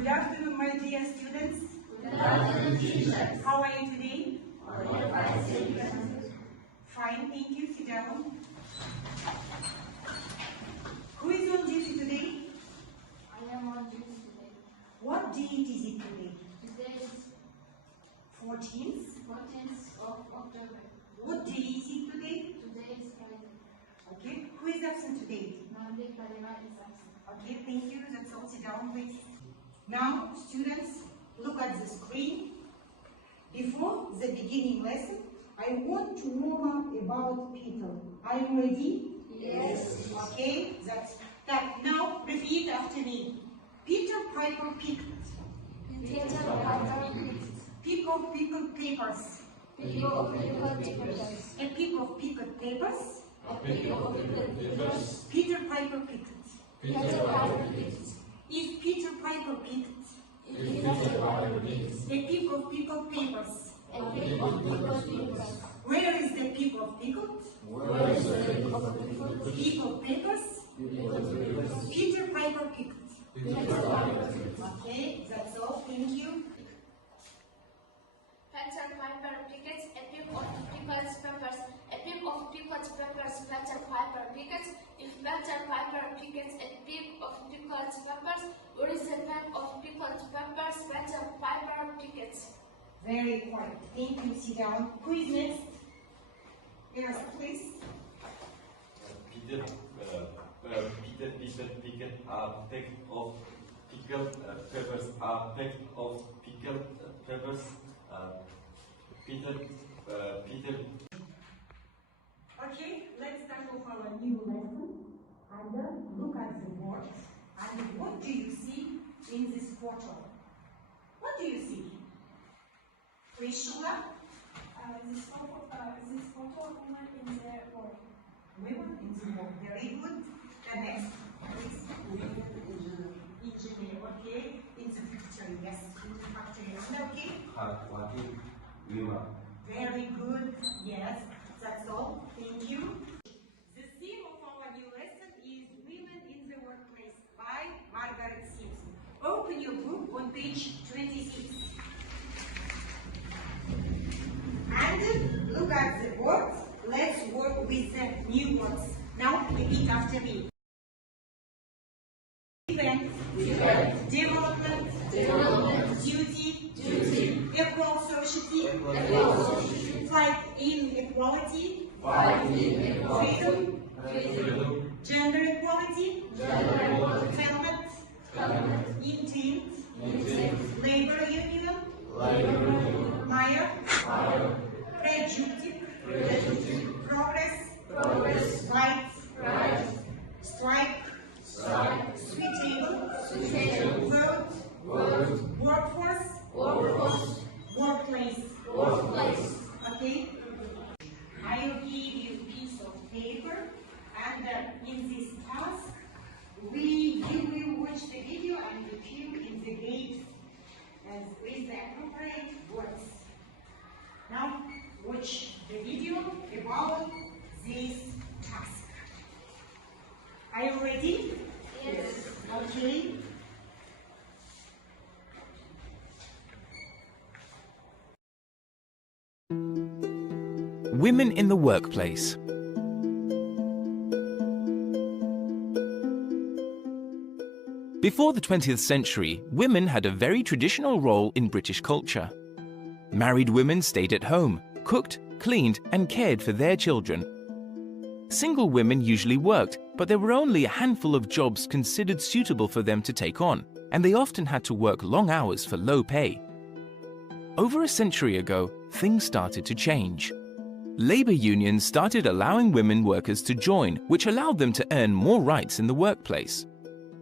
Good afternoon, my dear students. Good afternoon, teachers. How are you today? Fine, thank you. Sit down. Who is on duty today? I am on duty today. What date is it today? Today is 14th of October. What day is it today? Today is Friday. Okay. Who is absent today? Monday, Karima is absent. Okay, thank you. That's all. Sit down, please. Now, students, look at the screen. Before the beginning lesson, I want to warm up about people. Are you ready? Yes. Okay, that's that. Now, repeat after me. Peter Piper picked. Peter Piper picked. Pick of pickled papers. Pick of pickled papers. A pick of pickled papers. A pick of pickled papers. Peter Piper picked. Peter Piper picked. If Peter Piper picked. If Peter Piper picked. A pick of pickled papers. A pick of pickled papers. Where is the pick of pickled? Where is the pick of pickled? Pickled papers. Peter Piper picked. Peter Piper picked. Okay, that's all. Thank you. Peter Piper pickets a pick of pickled peppers. A pick of pickled peppers. Peter Piper pickets. If Peter Piper pickets a pick of pickled peppers, where is the pack of pickled peppers? Peter Piper pickets. Very quiet. Thank you. Sit down. Who is next? Yes, please. Peter picked a peck of pickled peppers. A peck of pickled peppers. Peter. Okay, let's start off our new lesson. And look at the board. And what do you see in this photo? What do you see? Please, Shula. This photo of woman in the world. Women in the world. Very good. The next, please. Engineer. Okay. In the factory. Yes. In the factory. Okay. Hardworking women. Very good. Yes. That's all. Thank you. The theme of our new lesson is Women in the Workplace by Margaret Simpson. Open your book on page 26. And look at the words. Let's work with the new words. Now repeat after me. Event. Development. Duty. Equal society. Fight inequality. Freedom. Gender equality. Climate. Intent. Labor union. Mire. Prejudice. Progress. Right. Strike. Suitable. Vote. Workforce. Workplace. Okay? I'll give you a piece of paper, and in this task, you will watch the video and you fill in the gaps with the appropriate words. Now, watch the video about this task. Are you ready? Yes. Okay. Women in the workplace. Before the 20th century, women had a very traditional role in British culture. Married women stayed at home, cooked, cleaned, and cared for their children. Single women usually worked, but there were only a handful of jobs considered suitable for them to take on, and they often had to work long hours for low pay. Over a century ago, things started to change. Labor unions started allowing women workers to join, which allowed them to earn more rights in the workplace.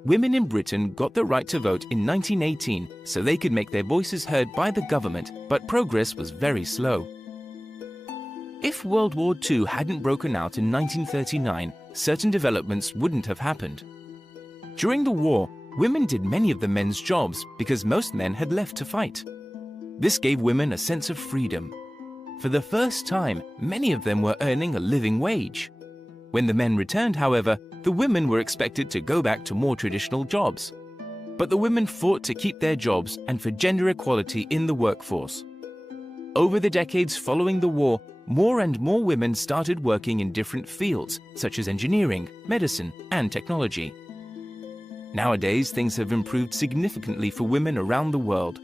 Women in Britain got the right to vote in 1918 so they could make their voices heard by the government, but progress was very slow. If World War II hadn't broken out in 1939, certain developments wouldn't have happened. During the war, women did many of the men's jobs because most men had left to fight. This gave women a sense of freedom. For the first time, many of them were earning a living wage. When the men returned, however, the women were expected to go back to more traditional jobs. But the women fought to keep their jobs and for gender equality in the workforce. Over the decades following the war, more and more women started working in different fields, such as engineering, medicine, and technology. Nowadays, things have improved significantly for women around the world.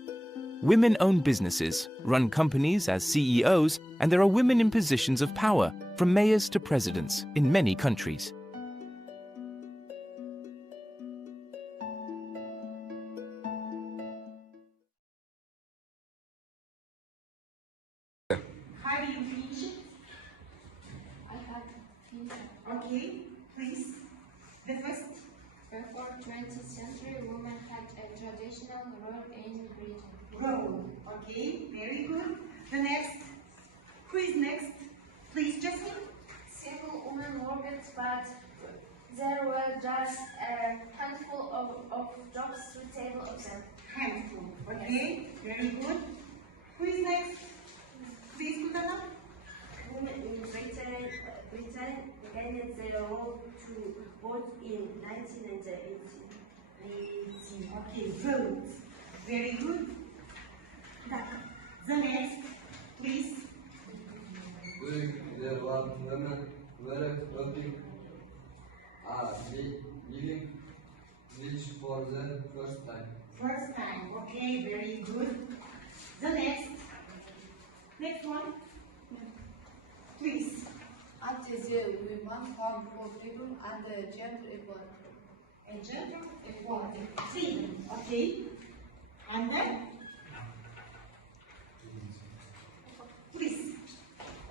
Women own businesses, run companies as CEOs, and there are women in positions of power, from mayors to presidents, in many countries. How do you finish it? I had finished. Okay, please. The first. Before 20th century, women had a traditional role in Britain. Role. Okay, very good. The next. Who is next? Please, Jasmine. Several women worked, but there were just a handful of jobs suitable of them. Handful. Okay, very good. Who is next? Please, Kudana. Women in Britain began their role to vote in 1980. Okay, vote. Very good. The next, please. There were women working living village for the first time. First time. Okay, very good. The next. Next one. Please. At the women fought for freedom and gender equality. And gender equality. Freedom. Okay. And then. Please.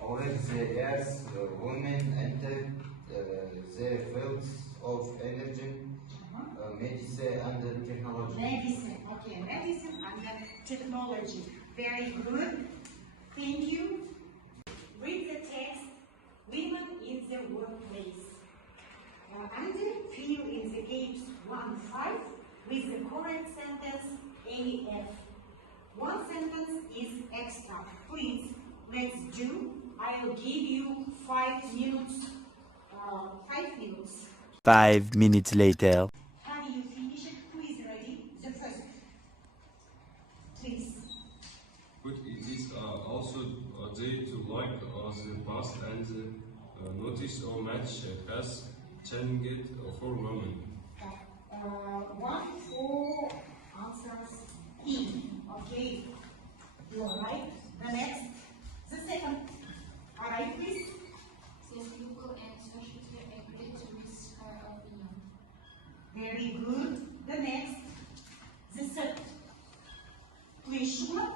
Over the years, women entered the fields of energy, medicine, and technology. Medicine. Okay, medicine and technology. Very good. Thank you. Read the text. Women in the workplace. And fill in the gaps 1-5 with the correct sentence AF. One sentence is extra. Please, let's do. I'll give you 5 minutes. 5 minutes. 5 minutes later. How do you finish it? Who is ready? The first. Please. But it is also a day to like the past and notice how much has changed for women. 1, 4 answers E. Okay. You are right. The next. The second. Alright, please. The people and society agreed with her opinion. Very good. The next. The third. Please, Shuma.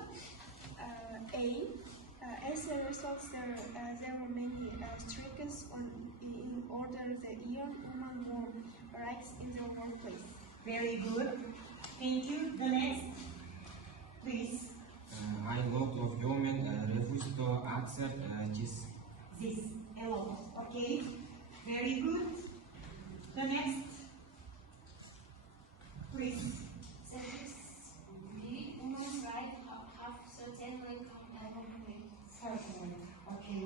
As a result, there were many strikes in order that young women more rights in their workplace. Very good. Thank you. The next. Please. A lot of women refused to accept This. A lot. Okay. Very good. The next. Please. The women's rights have certainly come a long way. Certainly. Okay.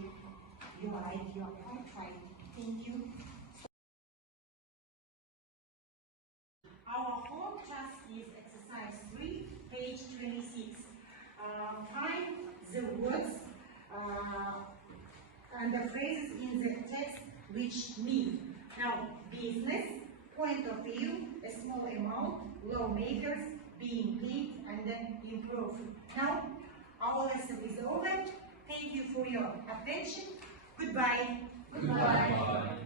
You are right. You are quite right. Thank you. Our home task is exercise 3, page 26. Find the words and the phrases in the text which mean. Now, business, point of view, a small amount, lawmakers, being paid, and then improve. Now, our lesson is over. Thank you for your attention. Goodbye. Goodbye.